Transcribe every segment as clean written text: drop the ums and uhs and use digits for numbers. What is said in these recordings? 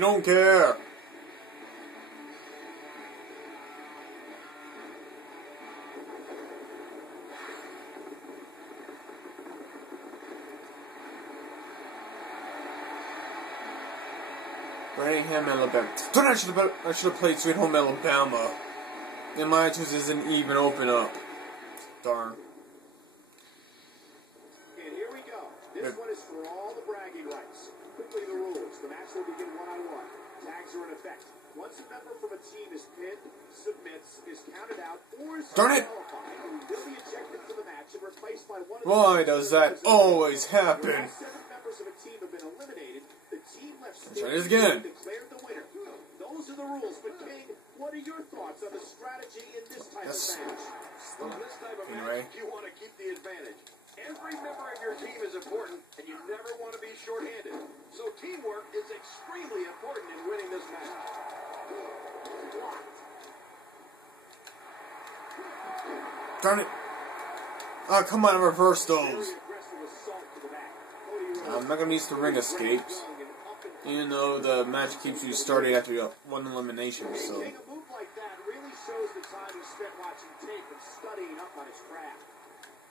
We don't care. Birmingham, Alabama. Darn, I should have played Sweet Home Alabama. And my iTunes isn't even open up. Darn. And here we go. This one is for all the bragging rights. Quickly the rules. The match will begin one-on-one. Tags are in effect. Once a member from a team is pinned, submits, is counted out, or is disqualified, will be ejected from the match and replaced by one of the Why does that always happen? When 7 members of a team have been eliminated, the team left Try this again. declared the winner. Those are the rules. But King, what are your thoughts on the strategy in this type of match? Well, in this type of match, you want to keep the advantage. Every member of your team is important, and you never want to be shorthanded. So teamwork is extremely important in winning this match. Darn it. Oh, come on, reverse those. I'm not going to use the ring escapes. Even though the match keeps you starting after one elimination, so. A move like that really shows the time he spent watching tape and studying up on his craft.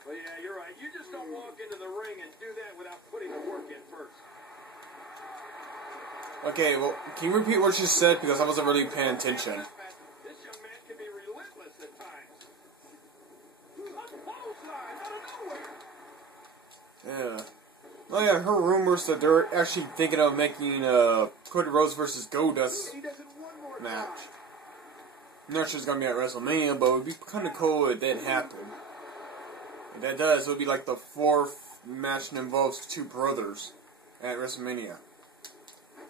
Well, yeah, you're right. You just don't walk into the ring and do that without putting the work in first. Okay, well, can you repeat what you said? Because I wasn't really paying attention. This young man can be relentless at times. A clothesline out of nowhere. Yeah. Oh yeah, I heard rumors that they're actually thinking of making Cody Rhodes versus Goldust match. I'm not sure it's gonna be at WrestleMania, but it would be kind of cool if that happened. If that does, it would be like the 4th match that involves 2 brothers at WrestleMania.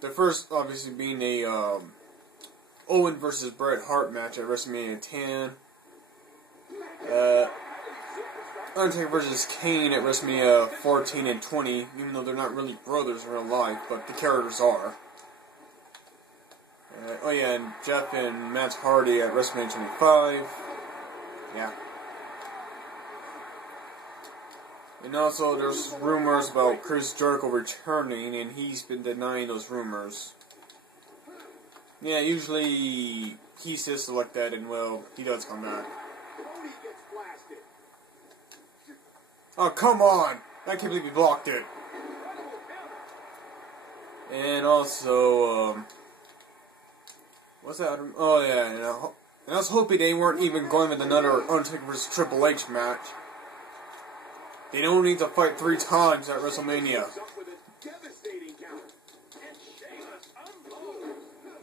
The first, obviously, being a Owen versus Bret Hart match at WrestleMania 10. Undertaker versus Kane at WrestleMania 14 and 20, even though they're not really brothers in real life, but the characters are. Oh yeah, and Jeff and Matt Hardy at WrestleMania 25. Yeah. And also, there's rumors about Chris Jericho returning, and he's been denying those rumors. Yeah, usually he says to like that, and well, he does come back. Oh, come on! I can't believe he blocked it. And also, what's that? Oh yeah, and I was hoping they weren't even going with another Undertaker vs. Triple H match. They don't need to fight 3 times at WrestleMania.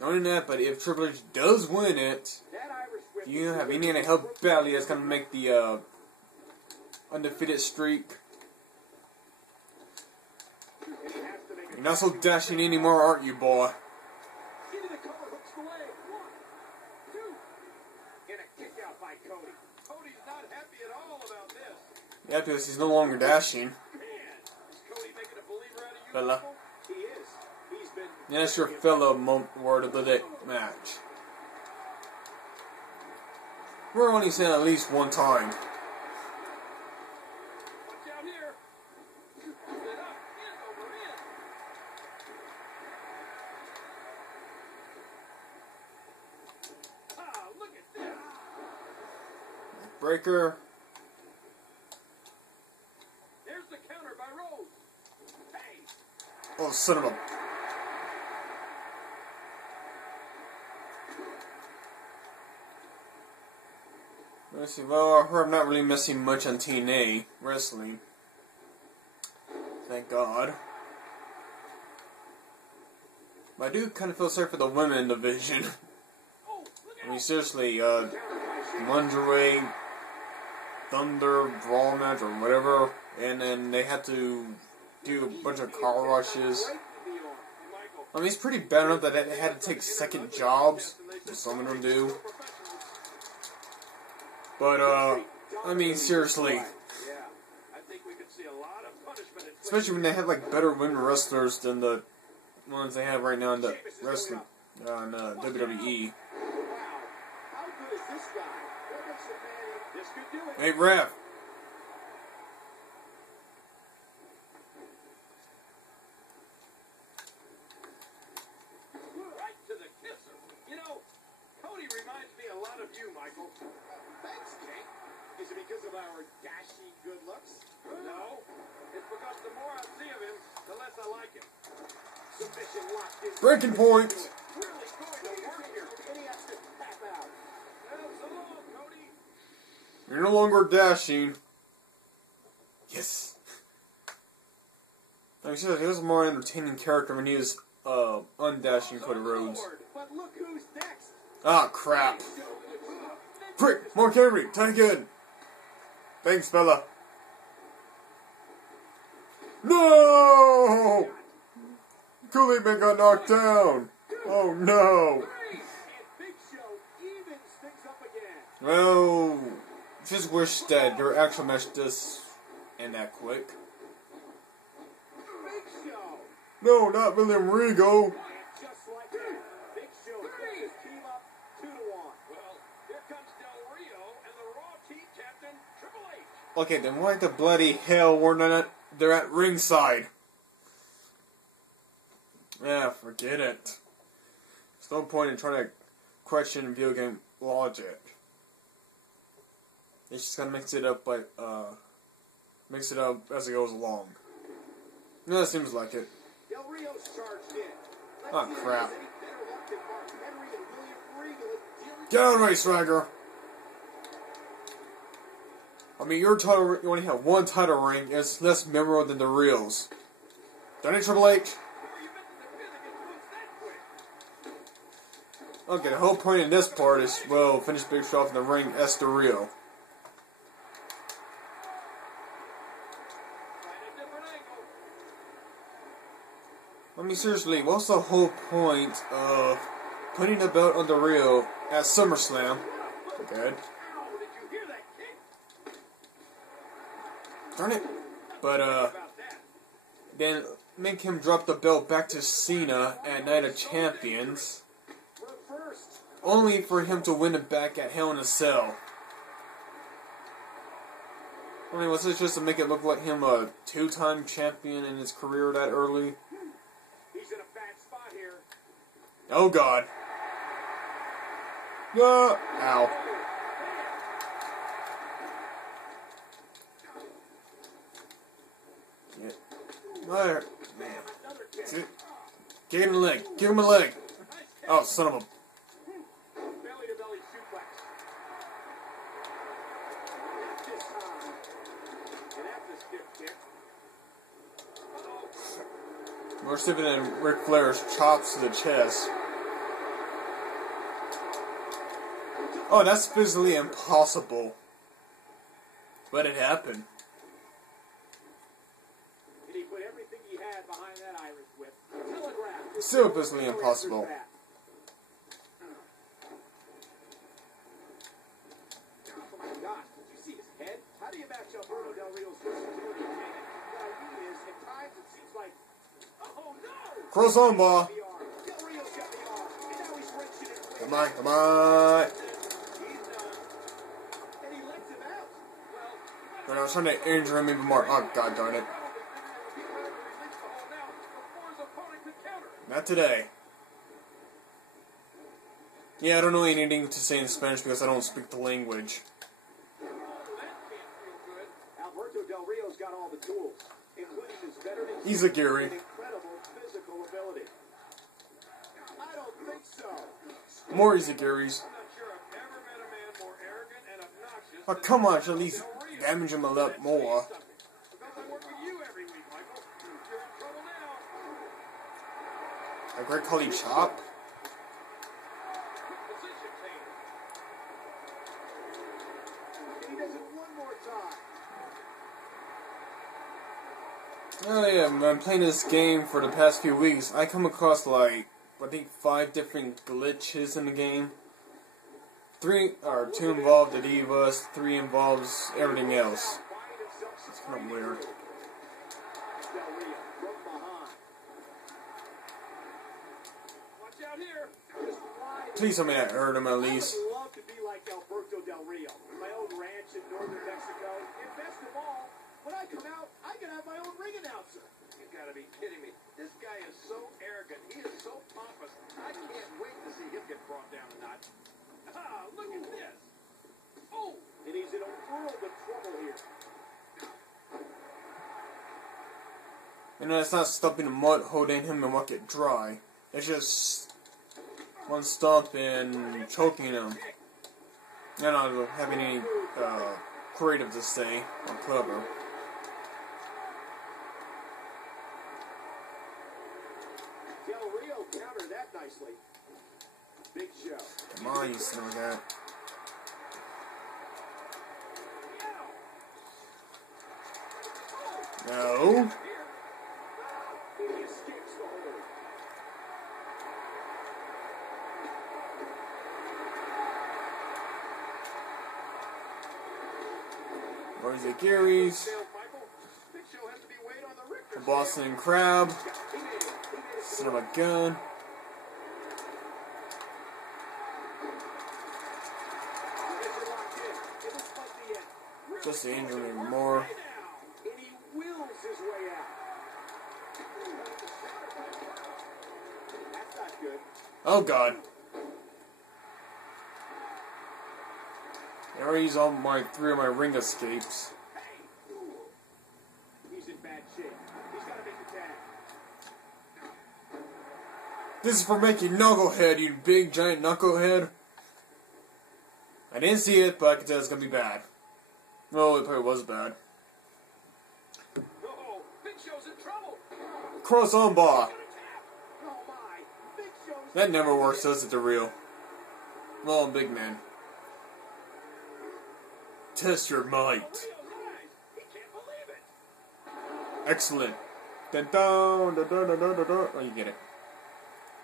Not only that, but if Triple H does win it, do you have any idea how badly that's going to make the undefeated streak? You're not so dashing anymore, aren't you, boy? Yeah, because he's no longer dashing. Fella. Yeah, that's your fella word of the day match. We're only saying at least one time. Breaker. There's the counter by Rhodes. Hey. Oh, son of a. Let's see. Well, I heard I'm not really missing much on TNA wrestling. Thank God. But I do kind of feel sorry for the women division. I mean, seriously, lingerie, Thunder, Brawl match, or whatever, and then they had to do a bunch of car washes. I mean, it's pretty bad enough that they had to take second jobs, some of them do. But, I mean, seriously. Especially when they have, like, better women wrestlers than the ones they have right now in the wrestling, on WWE. Hey, ref. of our dashing good looks? No. It's because the more I see of him, the less I like him. Submission locked in. Breaking point. Really going to work here. And he has to tap out. Well, so long, Cody. You're no longer dashing. Yes. Like I said, he was a more entertaining character when he was undashing Cody Rhodes. But look who's next. Ah, crap. Prick! Mark Henry, take it! Thanks, fella. No! Kool-Aid Man got knocked down. Oh, no. And Big Show evens things up again. Well, just wish that your actual match does end that quick. Big Show. No, not Villian Regal. And just like that, Big Show sets his team up 2-1. Well, here comes Del Rio and the Raw team captain, Triple H. Okay, then why the bloody hell they're at ringside? Yeah, forget it. There's no point in trying to question video game logic. It's just gonna mix it up as it goes along. No, it seems like it. Del Rio's charged in. Oh, crap. Any better luck than Mark Henry and William Regal in dealing Get out of the way, Swagger! I mean, you only have one title ring, it's less memorable than the reels. Don't it, Triple H? Okay, the whole point in this part is, well, finish Big Show off in the ring as the real. I mean, seriously, what's the whole point of putting the belt on the real at SummerSlam? Good. Darn it. But, then make him drop the belt back to Cena at Night of Champions, only for him to win it back at Hell in a Cell. I mean, was this just to make it look like him a two-time champion in his career that early? He's in a bad spot here. Oh, God. No. Ow. Yeah. There. Man. See? Give him a leg. Give him a leg. Oh, son of a... Belly-to-belly suplex. This time. And that's a stiff kick. More stiffer than Ric Flair's chops to the chest. Oh, that's physically impossible. But it happened. And he put everything he had behind that Irish whip. Telegraph. Still physically impossible. Oh my God! Did you see his head? How do you match up Bruno Del Rio's versatility? What I mean is, at times it seems like, oh no! Cross on, ball. Del Rio's got the arm, and now he's wrenching it. Come on, come on. He's done. And he lets him out. I was trying to injure him even more. Oh, God darn it. Not today. Yeah, I don't know anything to say in Spanish because I don't speak the language. Alberto Del Rio's got all the tools, including his veteran He's a Gary. and incredible physical ability. I don't think so. More easy Garys. Oh, come on, at least damage him a lot more. A great Khali chop. And he does it one more time. Oh yeah, when I'm playing this game for the past few weeks, I come across like, I think 5 different glitches in the game. 2 involve the Divas, 3 involves everything else. It's kind of weird. Del Rio from behind. Watch out here. Just wide. Please tell me I hurt him at least. I would love to be like Alberto Del Rio. My own ranch in northern Mexico. And best of all, when I come out, I can have my own ring announcer. You gotta be kidding me. This guy is so arrogant. He is so pompous. I can't wait to see him get brought down a notch. Ah, look at this. Oh! And he's in a world of trouble And then it's not stumping the mud, holding him and won't get dry. It's just one stomp and choking him. And not having any creative to say or clever. Del Rio countered that nicely. Big Show. Come on, you son of that. No. He escapes the hold. Where's the Gary's? Big Show has to be weighed on the Richter The Boston Crab. Son of a gun. Just to injure me more. And he wills his way out. That's not good. Oh god. I already used all my 3 of my ring escapes. He's in bad shape. He's got to make the tag. This is for making knucklehead, you big giant knucklehead. I didn't see it, but I can tell it's gonna be bad. Well, it probably was bad. Oh, Big Show's in trouble. Cross on bar. Oh my. Big Show's That never works, does it, the real? Well, big man. Test your might. He can't believe it. Excellent. Dun dun dun dun dun dun dun dun. Oh, you get it.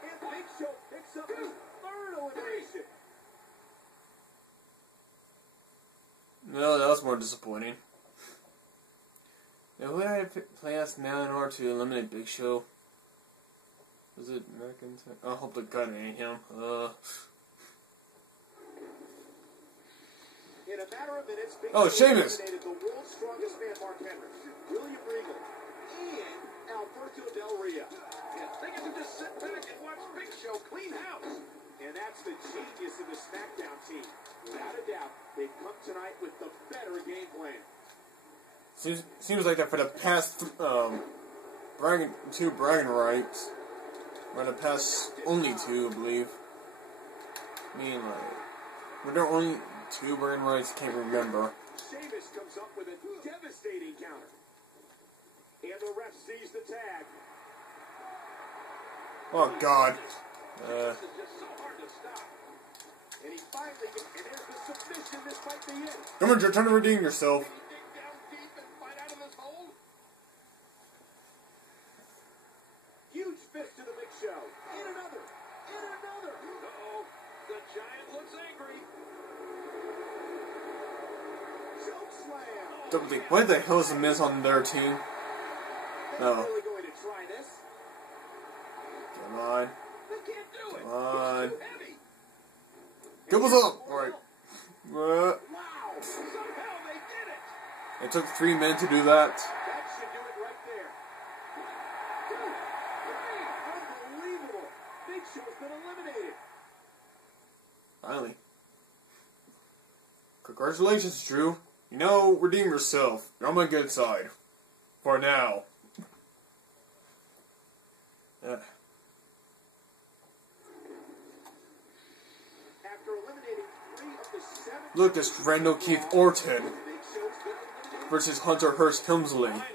And Big Show picks up his third elimination. No, that was more disappointing. Now, who did I play as now in order to eliminate Big Show? Was it McIntyre? I hope the gun ain't him. In a matter of minutes, Big Oh, Show Sheamus. eliminated the world's strongest man, Mark Henry, William Regal, and Alberto Del Rio. Yeah, they get to just sit back and watch Big Show clean house. And that's the genius of the Smackdown team. Without a doubt, they come tonight with the better game plan. Seems like that for the past two bragging rights. Or the past only 2, I believe. I mean, like, were there only 2 bragging rights? Can't remember. Sheamus comes up with a devastating counter. And the ref sees the tag. Oh God. This is just so hard to stop. And he finally gets, and there's the submission. This might be it. Come on, you're trying to redeem yourself. Can he dig down deep and fight out of this hole? Huge fist to the Big Show. And another. And another. Uh-oh. The Giant looks angry. Choke slam. Double D. Why the hell is the Miz on their team? They're No. really going to try this. Come on. They can't do it. Come on. It's too heavy. Give us up! Alright. Wow. Somehow they did it. It took 3 men to do that. That should do it right there. 1, 2, 3. Unbelievable. Big Show's been eliminated. Finally. Congratulations, Drew. You know, redeem yourself. You're on my good side. For now. After eliminating 3 of the 7 Look, it's Randall Keith Orton Big Show's been eliminated versus Hunter Hearst Helmsley. Finally.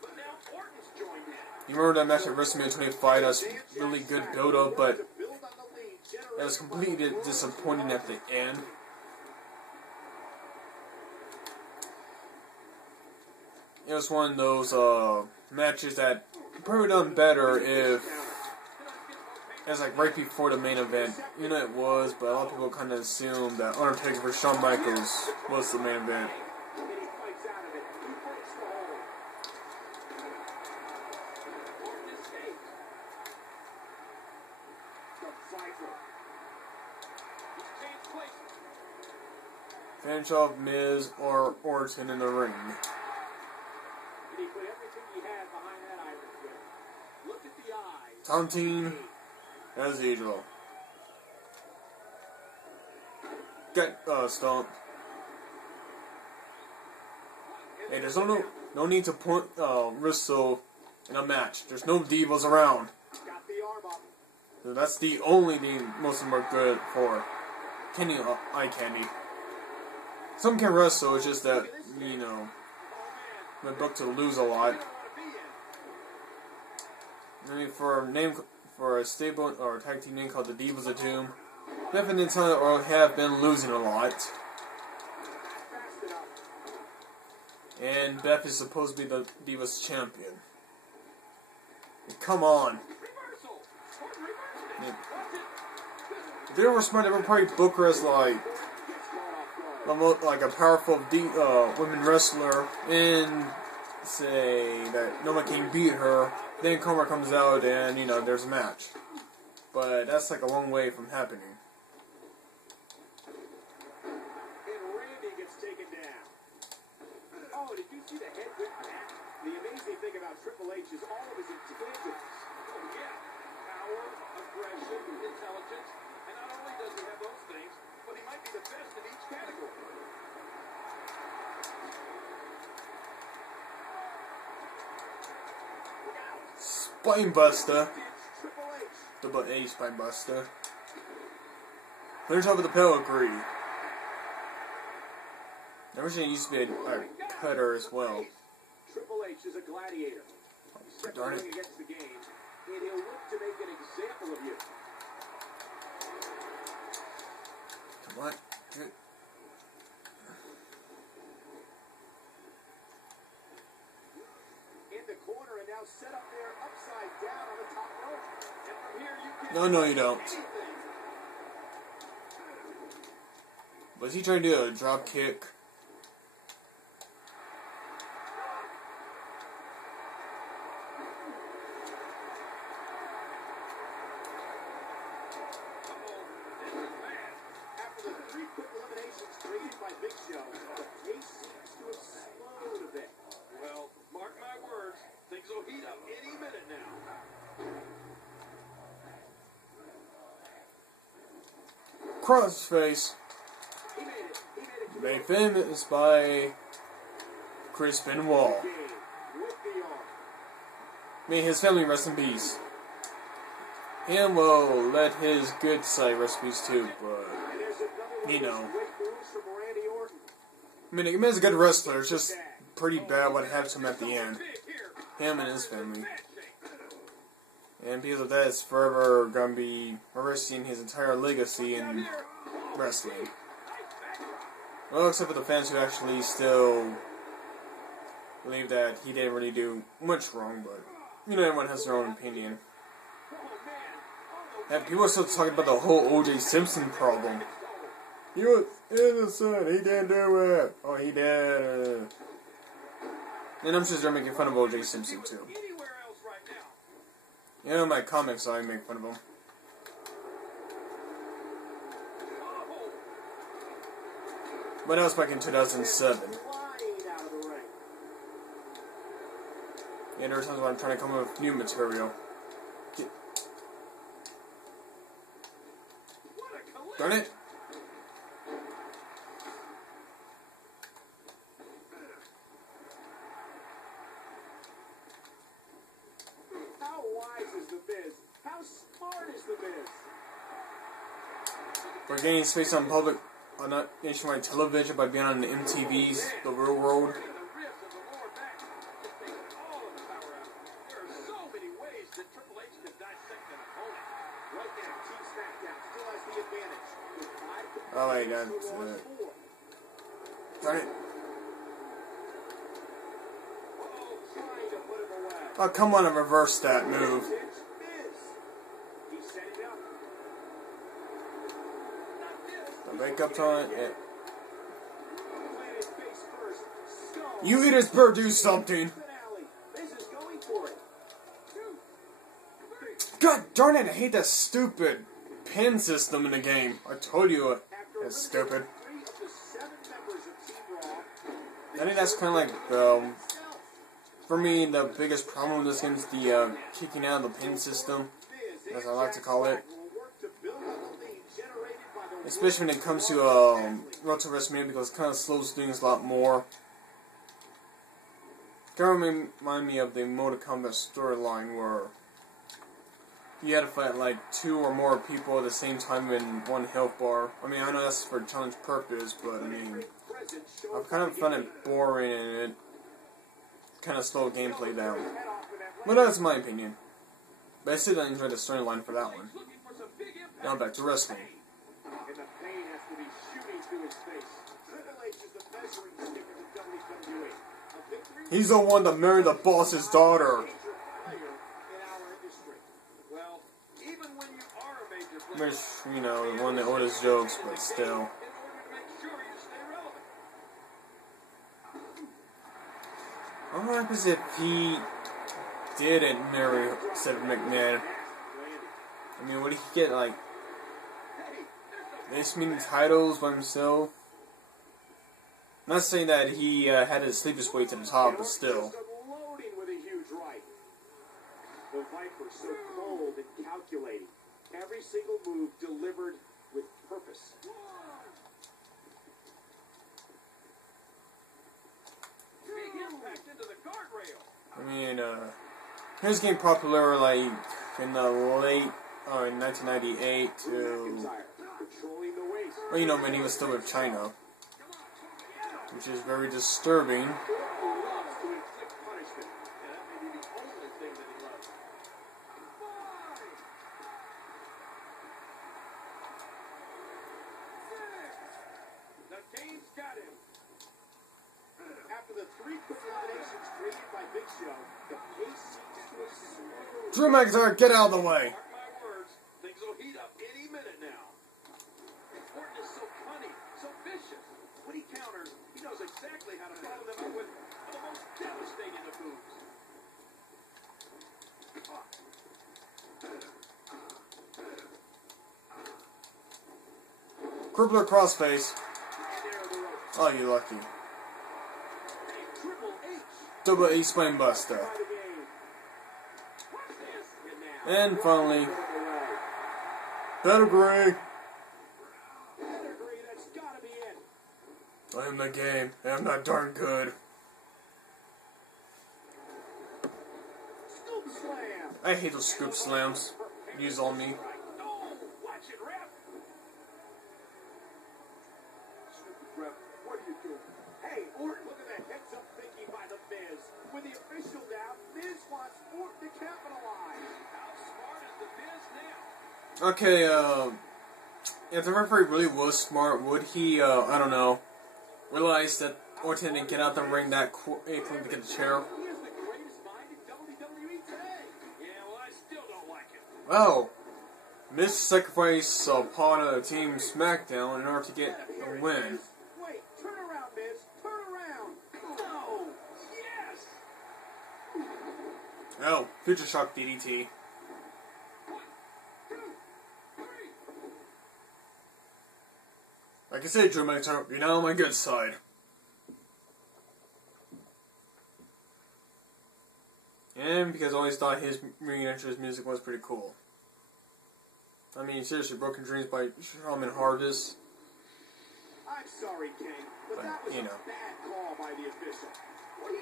But now Orton's joined in. You remember that match at WrestleMania 25? That was really good build-up, but to build on the lead, it was completely disappointing at the end. It was one of those matches that probably done better if it was like right before the main event. You know it was, but a lot of people kind of assumed that Undertaker versus Shawn Michaels was the main event. and he fights out of it. He breaks the hold. Orton escapes. The Viper. He's changed places. Finish off Miz or Orton in the ring. And he put everything he had behind that Irish whip. Look at the eyes. Taunting as usual. Get stomped. Hey, there's no need to risk so in a match. There's no divas around. Got the arm up. So that's the only thing most of them are good for. Candy, eye candy. Some can wrestle, it's just that, you know, they're booked to lose a lot. I mean, for a stable or tag team name called the Divas of Doom, Beth and Natalia or have been losing a lot. And Beth is supposed to be the Divas champion. Come on. If they were smart, they would probably book her as like a powerful women wrestler and say that no one can beat her. Then Karma comes out and, you know, there's a match. But that's like a long way from happening. And Randy gets taken down. Oh, did you see the head whip back? The amazing thing about Triple H is all of his intangibles. Oh, yeah. Power, aggression, intelligence. And not only does he have those things, but he might be the best in each category. Spine Buster. Double A Spine Buster. Clears over the pedigree. Originally used to be a cutter as well. Triple H is a gladiator. Oh, darn it. Against the game, and he'll look to make an example of you. Come on. Good. In the corner and now set up there upside down on the top rope. And from here you can No, you don't. Was he trying to do a drop kick? After the 3 quick eliminations created by Big Show, the pace seems to explode a bit. Well, mark my words, things will heat up any minute now. Crossface. He made it. Made famous by Chris Benoit. With the arm. May his family rest in peace. Him will let his good side rest in peace too, but And there's another you know. great moves from Randy Orton. I mean, he's a good wrestler. It's just pretty bad what happened to him at the end. Him and his family. And because of that, it's forever gonna be reversing his entire legacy in wrestling. Well, except for the fans who actually still believe that he didn't really do much wrong, but you know, everyone has their own opinion. And people are still talking about the whole O.J. Simpson problem. He was innocent, he didn't do it. Oh, he did. And I'm just making fun of O.J. Simpson too. You know, in my comics, I make fun of him. But that was back in 2007. And there were times when I'm trying to come up with new material. Darn it! How wise is the Miz? How smart is the Miz? We're gaining space on public, on nationwide television by being on the MTV's The Real World. Oh wait, that's darn it. Oh, come on and reverse that move. The wake up time. Yeah. You idiots better do something. God darn it, I hate that stupid pin system in the game. I told you it's stupid. I think that's kind of like for me, the biggest problem with this game is the kicking out of the pin system, as I like to call it. Especially when it comes to Road to WrestleMania, because it kind of slows things a lot more. kind of remind me of the Mortal Kombat storyline where you had to fight like 2 or more people at the same time in one health bar. I mean, I know that's for challenge purpose, but I mean, I've kind of found it boring and it kind of slowed gameplay down. But that's my opinion. But I still enjoyed the storyline for that one. Now back to wrestling. He's the one that married the boss's daughter. Which, you know, one of the oldest jokes, but still. What happens if he didn't marry Seth McMahon? I mean, would he get, like, this many titles by himself? Not saying that he had to sleep his way to the top, but still. The Viper so cold and calculating. Every single move delivered with purpose. I mean, he was getting popular like in the late, in 1998 to, well, you know, when he was still with China, which is very disturbing. Drew McIntyre, get out of the way! Things will heat up any minute now. Orton is so cunning, so vicious. When he counters, he knows exactly how to follow them up with the most devastating of moves. Crippler crossface. Oh, you lucky. Double H spine buster. And finally, pedigree. I am the game, and I'm not darn good. I hate those scoop slams used on me. Hey, Orton, look at that heads-up thinking by the Miz. With the official down, Miz wants Orton to capitalize. How smart is the Miz now? Okay, if the referee really was smart, would he, I don't know, realize that Orton didn't get out the ring that quickly to get the chair? He is the greatest mind in WWE today. Yeah, well, I still don't like it. Well, Miz sacrificed upon a team Smackdown in order to get a win. Wait, turn around, Miz. Turn around. No. Yes. Oh, Future Shock DDT. Like I said, Drew McIntyre, you're now on my good side. And because I always thought his re-entrance music was pretty cool. I mean, seriously, Broken Dreams by Shaman Harvest. I'm sorry, King, but that was you know. a bad call by the official.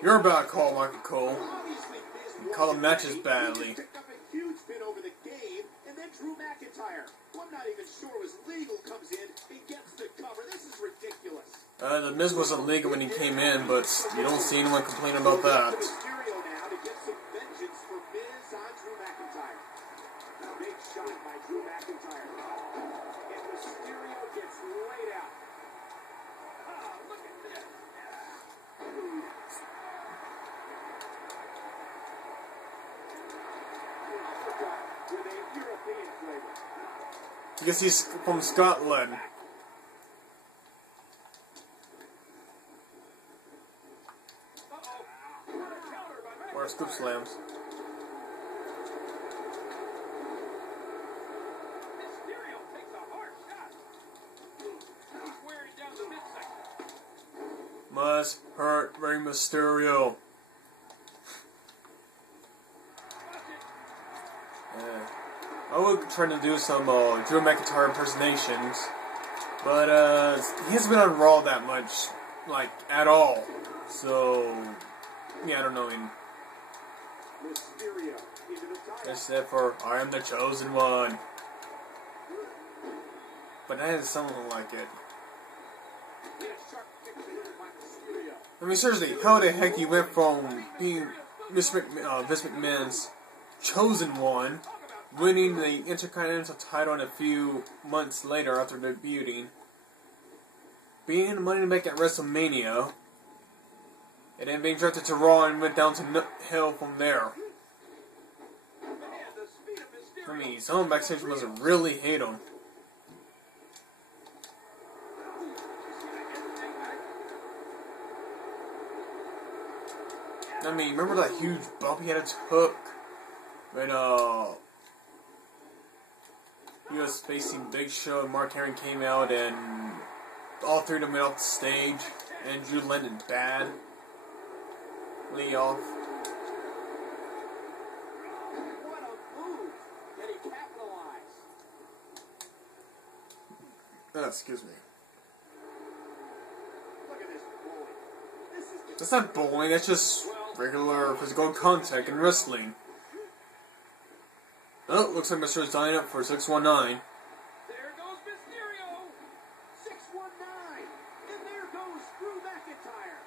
You're a bad call, Michael Cole. Obviously, Miz You call won him the matches game. badly. He picked up a huge pin over the game, and then Drew McIntyre, who I'm not even sure was legal, comes in and gets the cover. This is ridiculous. The Miz wasn't legal when he came in, but you don't see anyone complaining about that. Mysterio now to get some vengeance for Miz on Drew McIntyre. Big shot by Drew McIntyre. And Mysterio gets laid out. Oh, look at this. With a European flavor. Because he's from Scotland. Or scoop slams. Mysterio takes a hard shot. He's wearing down the midsection. Must hurt Rey Mysterio. I would try to do some Drew McIntyre impersonations, but he hasn't been on Raw that much, like, at all. So, Yeah, I don't know. In Mysterio into the title. except for I am the chosen one. But that is something like it. I mean, seriously, how the heck he went from being Vince McMahon's chosen one, winning the Intercontinental title in a few months later after debuting, being in the Money to Make at WrestleMania, and then being drafted to Raw and went down to hell from there. I mean, someone backstage must really hate him. I mean, remember that huge bump he had to took when he was facing Big Show and Mark Henry came out and all three of them went off the stage and Drew landed bad. Lee off. What a move! Did he capitalize? Excuse me. Look at this bully. This is That's not bowling, that's just regular physical contact in wrestling. Oh, looks like Mr. is lining up for 619. There goes Mysterio. 619, and there goes Drew McIntyre.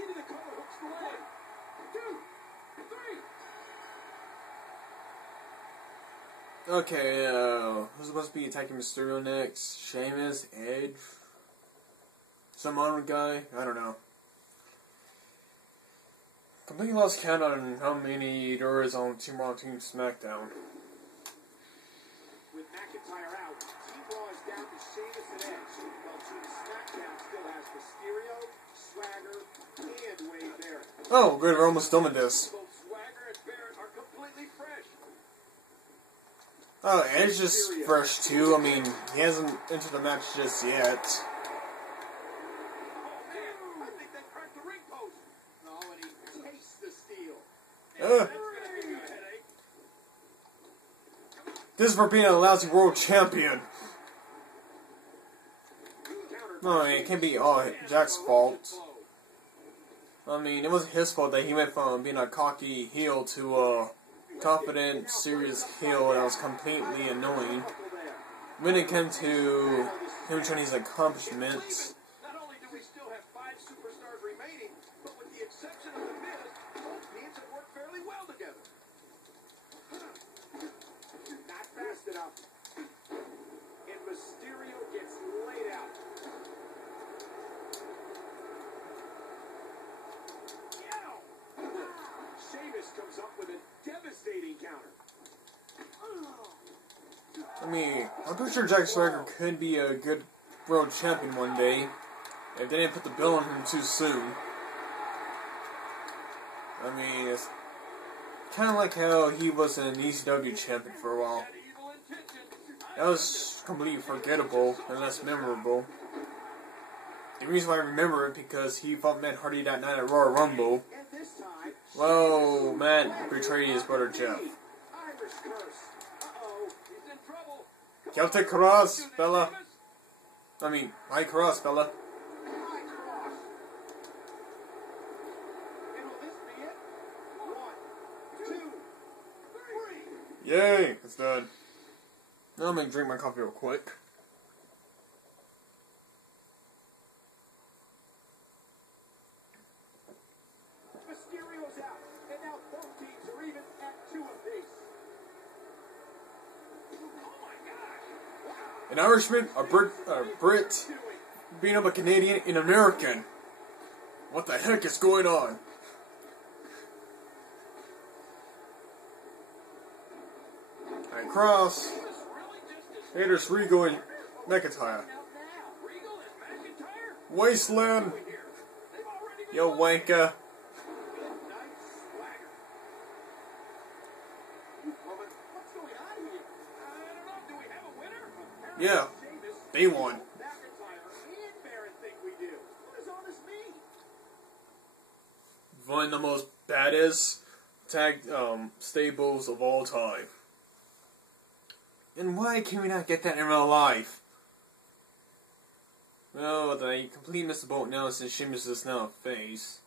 Into the cover, hooks the leg. 2, 3. Okay, who's supposed to be attacking Mysterio next? Sheamus? Edge? Some other guy? I don't know. Completely lost count on how many there is on Team Raw and Team Smackdown. With McIntyre out, Team Raw is down to Sheamus and Edge, while Team Smackdown still has Mysterio, Swagger, and Wade Barrett. Oh, good, we're almost done with this. Both Swagger and Barrett are completely fresh. Oh, Edge is fresh too. I mean, he hasn't entered the match just yet. Oh man, I think they cracked the ring post. No, and he takes the steel. That's gonna give you a headache. This is for being a lousy world champion. No, it can't be all Jack's fault. I mean, it wasn't his fault that he went from being a cocky heel to a confident, serious heel that was completely annoying. When it came to him trying his accomplishments, Not only do we still have 5 superstars remaining, but with the exception of The Miz, both teams have worked fairly well together. Not fast enough. And Mysterio gets laid out. Sheamus comes up with a devastating counter. I mean, I'm pretty sure Jack Swagger could be a good world champion one day if they didn't put the bill on him too soon. I mean, it's kind of like how he was an ECW champion for a while. Had evil intentions. That was completely forgettable and less memorable. The reason why I remember it because he fought Matt Hardy that night at Royal Rumble. And this time, Well, Matt betrayed his brother Jeff. Irish curse. Uh-oh. He's in trouble. Celtic Cross, fella. I mean, high cross, fella. High cross. And will this be it? 1, 2, 3. Yay, it's done. Now I'm gonna drink my coffee real quick. Mysterio's out, and now both teams are even at 2 apiece. Oh my gosh. An Irishman, a Brit, beating up a Canadian, an American. What the heck is going on? High cross. Haters Regal and McIntyre. Regal and McIntyre? Wasteland. Here. They've already Yo, wanka. Good night, Swagger. Woman, what's going on here? I don't know. Do we have a winner? Yeah, Sheamus, they won. McIntyre, and Barrett think we do. What does all this mean? One of the most baddest tag stables of all time. And why can we not get that in real life? Well, they completely missed the boat now since Sheamus is now a face.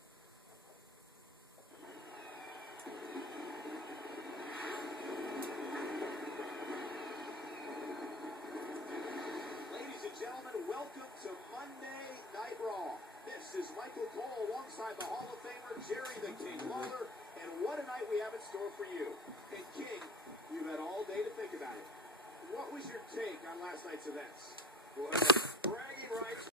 This is Michael Cole alongside the Hall of Famer Jerry the King Lawler, and what a night we have in store for you. And King, you've had all day to think about it. What was your take on last night's events? Well, bragging rights.